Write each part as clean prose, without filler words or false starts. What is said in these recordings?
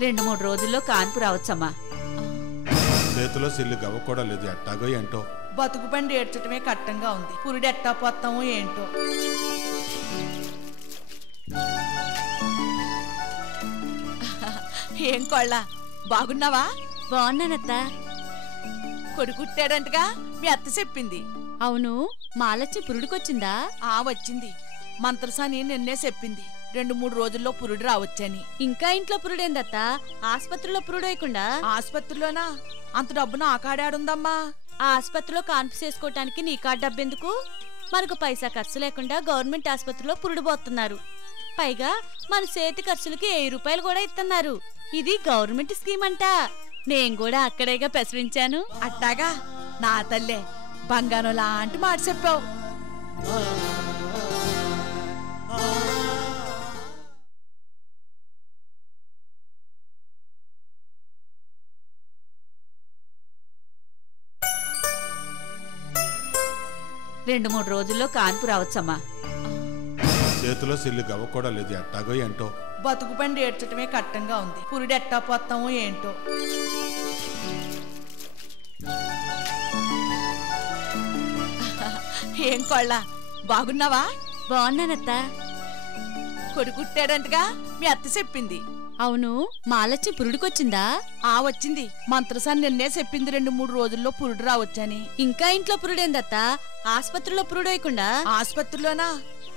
2-3 రోజుల్లో కాన్పు రావచ్చమ్మా. చేతిలో సిల్లు గవ్వ కూడా లేదు, ఎట్టాగో ఏంటో. బతుకు బండి ఏడ్చటమే కట్టంగా ఉంది, పురుడు ఎట్టా పోతామో ఏంటో. ఏం కోళ్ళ బాగున్నావా? బాగున్నానత్త. కొడుకుట్టాడంటగా మీ అత్త చెప్పింది. అవును, మాలచ్చి పురుడుకొచ్చిందా? వచ్చింది. మంత్రసాని నిన్నే చెప్పింది 2-3 రోజుల్లో పురుడు రావచ్చని. ఇంకా ఇంట్లో పురుడేందత్త? ఆస్పత్రిలో పురుడేయకుండా? ఆస్పత్రిలోనా? అంత డబ్బున ఆకాడాడుందమ్మా. ఆ ఆస్పత్రిలో కాన్పు చేసుకోవటానికి నీ కాడ డబ్బెందుకు? మనకు పైసా ఖర్చు లేకుండా గవర్నమెంట్ ఆస్పత్రిలో పురుడు పోతున్నారు. పైగా మన చేతి ఖర్చులకి 1000 రూపాయలు కూడా ఇస్తున్నారు. ఇది గవర్నమెంట్ స్కీమ్ అంట. నేను కూడా అక్కడేగా ప్రసవించాను. అట్టాగా? నా తల్లే, బంగారం లాంటి మాట చెప్పావు. రెండు 3 రోజుల్లో కాన్పు రావచ్చమ్మా. చేతిలో సిల్లు గవ్వ కూడా లేదు, ఎట్టాగో ఏంటో. బతుకు బండి ఏడ్చటమే కట్టంగా ఉంది, పురుడు ఎట్టా పోతామో ఏంటో. ఏం కోళ్ళ బాగున్నావా? బాగున్నానత్త. కొడుకుట్టాడంటగా మీ అత్త చెప్పింది. అవును, మాలచ్చి పురుడుకొచ్చిందా? వచ్చింది. మంత్రసాని నిన్నే చెప్పింది 2-3 రోజుల్లో పురుడు రావచ్చని. ఇంకా ఇంట్లో పురుడేందత్త? ఆస్పత్రిలో పురుడేయకుండా? ఆస్పత్రిలోనా?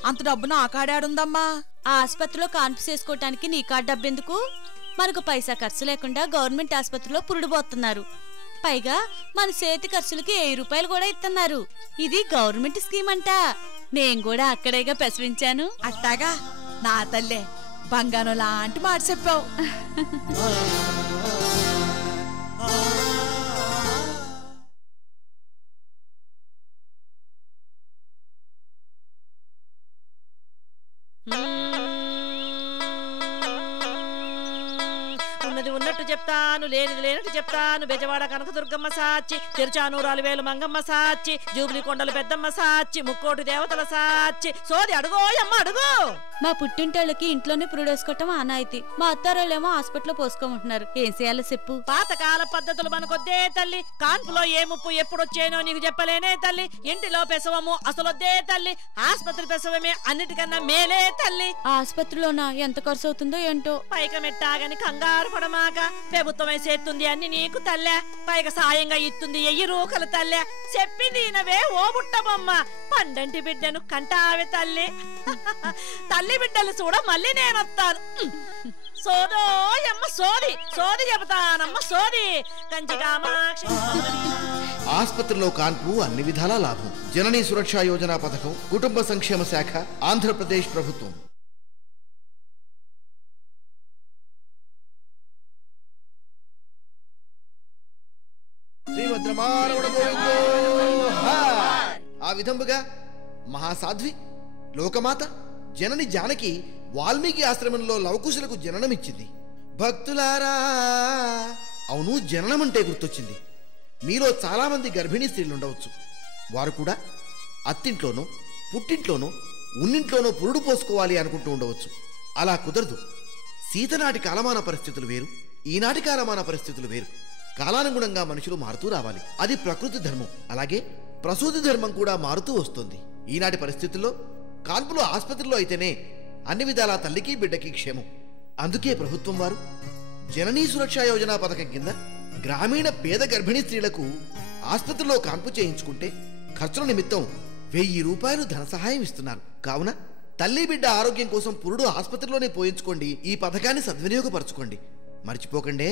అంత డబ్బున ఆకాడాడుందమ్మా. ఆ ఆస్పత్రిలో కాన్పు చేసుకోవటానికి నీ కాడ డబ్బెందుకు? మనకు పైసా ఖర్చు లేకుండా గవర్నమెంట్ ఆస్పత్రిలో పురుడు పోతున్నారు. పైగా మన చేతి ఖర్చులకి 1000 రూపాయలు కూడా ఇస్తున్నారు. ఇది గవర్నమెంట్ స్కీమ్ అంట. నేను కూడా అక్కడేగా ప్రసవించాను. అట్టాగా? నా తల్లే, బంగారం లాంటి మాట చెప్పావు. ఉన్నది ఉన్నట్టు చెప్తాను, లేనిది లేనట్టు చెప్తాను. బెజవాడ కనకదుర్గమ్మ సాచి, తిరుచానూరాలు వేలు మంగమ్మ సాచి, జూబ్లీ కొండలు పెద్దమ్మ సాచి, ముక్కోటి దేవతల సాచి. సోది అడుగోయమ్మ అడుగు. మా పుట్టింటోళ్ళకి ఇంట్లోనే పురుడేసుకోవటం ఆనాయితీ. మా అత్తారోళ్ళేమో హాస్పిటల్లో పోసుకోమంటున్నారు. ఏం చేయాలో చెప్పు. పాతకాల పద్ధతులు మనకొద్దే తల్లి. కాన్పులో ఏ ముప్పు ఎప్పుడొచ్చేనో నీకు చెప్పలేనే తల్లి. ఇంటిలో పెసవము అసలొద్దే తల్లి. ఆస్పత్రి పెసవమే అన్నిటికన్నా మేలే తల్లి. ఆస్పత్రిలోనా? ఎంత ఖర్చు అవుతుందో ఏంటో. పైకమెట్టాగని కంగారు పడమాక, ప్రభుత్వమే చేస్తుంది అన్ని నీకు తల్లే. పైగా సాయంగా ఇస్తుంది 1000 రూకలు తల్లే. చెప్పింది ఈనవే ఓ బుట్టబొమ్మ. పండంటి బిడ్డను కంటావే తల్లి. తల్లి బిడ్డలు చూడ మళ్ళీ నేనొస్తాను. సోదోయమ్మ సోది సోది చెబుతానమ్మ సోది. కంచి కామాక్షి. ఆస్పత్రిలో కాన్పు అన్ని విధాలా లాభం. జననీ సురక్ష యోజన పథకం, కుటుంబ సంక్షేమ శాఖ, ఆంధ్రప్రదేశ్ ప్రభుత్వం. ఆ విధముగా మహాసాధ్వి లోకమాత జనని జానకి వాల్మీకి ఆశ్రమంలో లవకుశులకు జననమిచ్చింది. భక్తులారా, అవును, జననం అంటే గుర్తొచ్చింది. మీలో చాలా మంది గర్భిణీ స్త్రీలు ఉండవచ్చు. వారు కూడా అత్తింట్లోనో పుట్టింట్లోనో ఉన్నింట్లోనో పురుడు పోసుకోవాలి అనుకుంటూ ఉండవచ్చు. అలా కుదరదు. సీతనాటి కాలమాన పరిస్థితులు వేరు, ఈనాటి కాలమాన పరిస్థితులు వేరు. కాలానుగుణంగా మనుషులు మారుతూ రావాలి. అది ప్రకృతి ధర్మం. అలాగే ప్రసూతి ధర్మం కూడా మారుతూ వస్తుంది. ఈనాటి పరిస్థితుల్లో కాన్పులు ఆస్పత్రిలో అయితేనే అన్ని విధాలా తల్లికి బిడ్డకి క్షేమం. అందుకే ప్రభుత్వం వారు జననీ సురక్ష యోజన పథకం కింద గ్రామీణ పేద గర్భిణీ స్త్రీలకు ఆస్పత్రిలో కాన్పు చేయించుకుంటే ఖర్చుల నిమిత్తం 1000 రూపాయలు ధన సహాయం ఇస్తున్నారు. కావున తల్లి బిడ్డ ఆరోగ్యం కోసం పురుడు ఆస్పత్రిలోనే పోయించుకోండి. ఈ పథకాన్ని సద్వినియోగపరచుకోండి, మర్చిపోకండి.